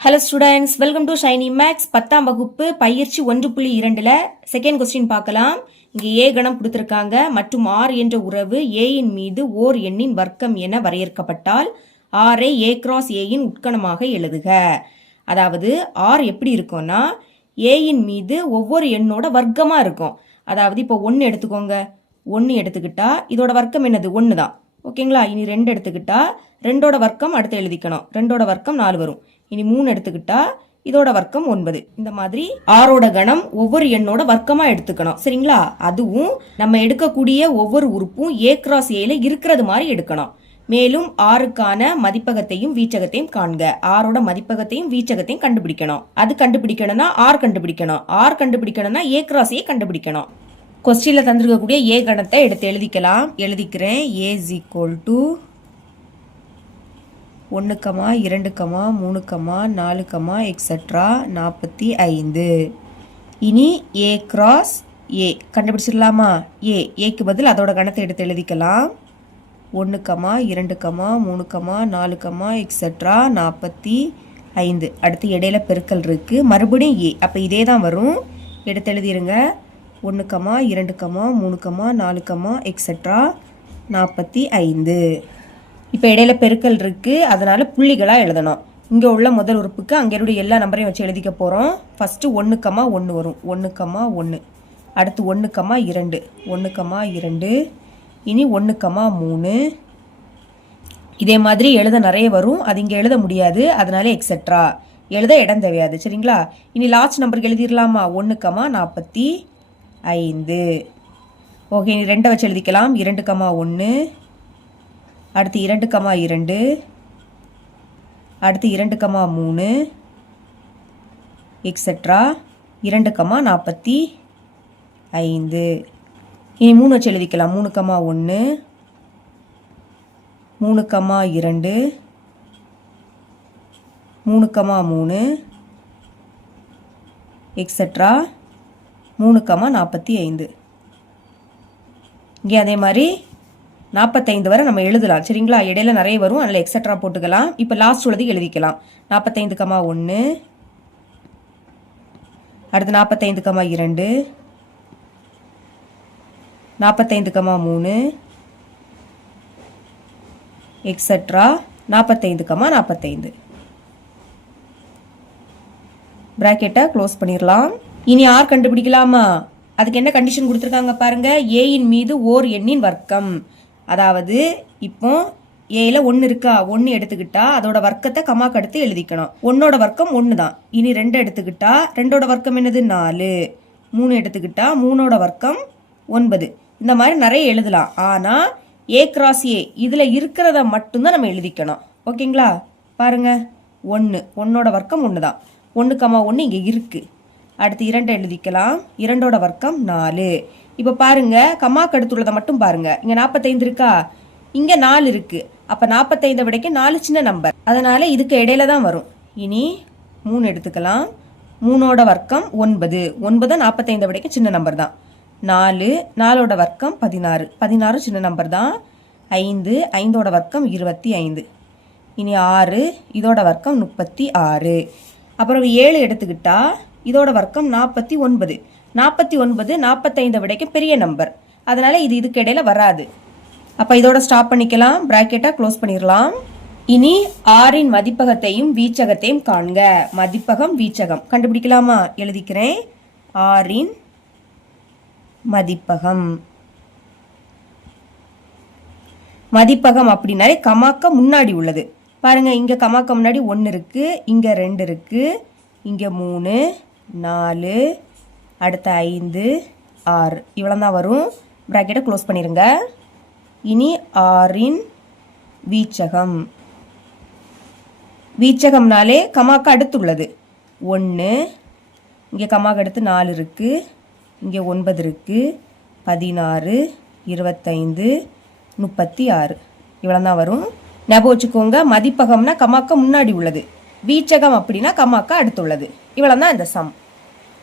Hello students, welcome to Shiny Maths 10ஆம் வகுப்பு பயிற்சி 1.2ல செகண்ட் கொஸ்டின் பார்க்கலாம். இங்கே ஏ கணம் கொடுத்திருக்காங்க மற்றும் ஆர் என்ற உறவு ஏயின் மீது ஓர் எண்ணின் வர்க்கம் என வரையறுக்கப்பட்டால் ஆரை ஏ கிராஸ் ஏயின் உட்கணமாக எழுதுக. அதாவது ஆர் எப்படி இருக்கும்னா ஏயின் மீது ஒவ்வொரு எண்ணோட வர்க்கமாக இருக்கும். அதாவது இப்போ 1 எடுத்துக்கோங்க, 1 எடுத்துக்கிட்டா இதோட வர்க்கம் என்னது 1 தான். ஓகேங்களா? இனி 2 எடுத்துக்கிட்டா 2ஓட வர்க்கம் அடுத்து எழுதிக்கணும். 2ஓட வர்க்கம் 4 வரும். இனி 3 எடுத்துக்கிட்டா இதோட வர்க்கம் 9. இந்த மாதிரி ஆரோட கணம் ஒவ்வொரு எண்ணோட வர்க்கமா எடுத்துக்கணும். சரிங்களா? அதுவும் நம்ம எடுக்கக்கூடிய ஒவ்வொரு உறுப்பும் ஏ கிராஸ் ஏல இருக்கிறது மாதிரி எடுக்கணும். மேலும் ஆறுக்கான மதிப்பகத்தையும் வீச்சகத்தையும் காண்க. ஆரோட மதிப்பகத்தையும் வீச்சகத்தையும் கண்டுபிடிக்கணும். அது கண்டுபிடிக்கணும்னா ஆர் கண்டுபிடிக்கணும். ஆர் கண்டுபிடிக்கணும்னா ஏ கிராஸ் ஏ கண்டுபிடிக்கணும். கொஸ்டின்ல தந்திருக்கக்கூடிய ஏ கணத்தை எடுத்து எழுதிக்கலாம். எழுதிக்கிறேன். ஏ இஸ் ஈக்குவல் டு 1, 2, 3, 4, எக்ஸெட்ரா 45. இனி ஏ கிராஸ் ஏ கண்டுபிடிச்சிடலாமா? ஏக்கு பதில் அதோட கணத்தை எடுத்து எழுதிக்கலாம். 1, 2, 3, 4, எக்ஸெட்ரா 45. அடுத்து இடையில பெருக்கல் இருக்கு, மறுபடியும் ஏ. அப்போ இதே தான் வரும். எடுத்து எழுதிருங்க. 1, 2, 3, 4, எக்ஸெட்ரா 45. இப்போ இடையில பெருக்கல் இருக்கு, அதனால புள்ளிகளாக எழுதணும். இங்கே உள்ள முதல் உறுப்புக்கு அங்கே எல்லா நம்பரையும் வச்சு எழுதிக்க போகிறோம். ஃபஸ்ட்டு 1, 1 வரும். 1, 1. அடுத்து 1, 2. 1, 2. இனி 1, 3. இதே மாதிரி எழுத நிறைய வரும். அது இங்கே எழுத முடியாது, அதனால எக்ஸெட்ரா எழுத இடம் தேவையாது. சரிங்களா? இனி லாஸ்ட் நம்பருக்கு எழுதிடலாமா? 1, 45. ஓகே, இனி 2 வச்சு எழுதிக்கலாம். 2, 1. அடுத்து 2, 2. அடுத்து 2, 3. எக்ஸெட்ரா 2, 45. இனி 3 வச்சு எழுதிக்கலாம். 3, 1. 3, 2. 3, 3. எக்ஸெட்ரா 3, 45. இங்கே அதே மாதிரி 45 வரை நம்ம எழுதலாம். சரிங்களா? இடையில நிறைய வரும், அதில் எக்ஸெட்ரா போட்டுக்கலாம். இப்போ லாஸ்ட் உள்ளது எழுதிக்கலாம். 45, 1. அடுத்து 45, 2. 45, 3. எக்ஸெட்ரா 45, 45. பிராக்கெட்டை க்ளோஸ் பண்ணிடலாம். இனி ஆர் கண்டுபிடிக்கலாமா? அதுக்கு என்ன கண்டிஷன் கொடுத்துருக்காங்க பாருங்க. ஏயின் மீது ஓர் எண்ணின் வர்க்கம். அதாவது இப்போ ஏல 1 இருக்கா, 1 எடுத்துக்கிட்டா அதோட வர்க்கத்தை கமாக்கு அடுத்து எழுதிக்கணும். 1ஓட வர்க்கம் 1 தான். இனி 2 எடுத்துக்கிட்டா 2ஓட வர்க்கம் என்னது 4. 3 எடுத்துக்கிட்டா 3ஓட வர்க்கம் 9. இந்த மாதிரி நிறைய எழுதலாம். ஆனால் ஏ கிராஸ் ஏ இதில் இருக்கிறத மட்டும்தான் நம்ம எழுதிக்கணும். ஓகேங்களா? பாருங்க, 1ஓட வர்க்கம் 1 தான். 1, 1 இங்கே இருக்கு. அடுத்து 2 எழுதிக்கலாம். 2ஓட வர்க்கம் 4. இப்போ பாருங்க, கமாக்கு அடுத்துள்ளதை மட்டும் பாருங்க. இங்க 45 இருக்கா, இங்க 4 இருக்கு. அப்ப 45 விடைக்கு 4 சின்ன நம்பர், அதனால இதுக்கு இடையில தான் வரும். இனி 3 எடுத்துக்கலாம். 3ஓட வர்க்கம் 9. 9 45 விடைக்கு சின்ன நம்பர் தான். 4ஓட வர்க்கம் 16. 16 சின்ன நம்பர் தான். 5ஓட வர்க்கம் 25. இனி 6, இதோட வர்க்கம் 36. அப்புறம் 7 எடுத்துக்கிட்டா இதோட வர்க்கம் 49. 49 45 விடைக்கு பெரிய நம்பர், அதனால இது இதுக்கு இடையில வராது. அப்ப இதோட ஸ்டாப் பண்ணிக்கலாம். பிராக்கெட்டை க்ளோஸ் பண்ணிடலாம். இனி ஆரின் மதிப்பகத்தையும் வீச்சகத்தையும் காண்க. மதிப்பகம் வீச்சகம் கண்டுபிடிக்கலாமா? எழுதிக்கிறேன். ஆரின் மதிப்பகம். மதிப்பகம் அப்படின்னாலே கமாக்க முன்னாடி உள்ளது. பாருங்க, இங்க கமாக்க முன்னாடி 1 இருக்கு, இங்க 2 இருக்கு, இங்க 3, 4, அடுத்த 5, 6. இவ்வளோ தான் வரும். பிராக்கெட்டை க்ளோஸ் பண்ணிடுங்க. இனி ஆரின் வீச்சகம். வீச்சகம்னாலே கமாக்கு அடுத்துள்ளது 1. இங்கே கமாக்கு அடுத்து 4 இருக்கு, இங்கே 9 இருக்கு, 16, 25, 36. இவ்வளோ தான் வரும். ஞாபகம் வச்சுக்கோங்க, மதிப்பகம்னா கமாக்க முன்னாடி உள்ளது, வீச்சகம் அப்படின்னா கமாக்க அடுத்துள்ளது. இவ்வளோ தான் இந்த சம்.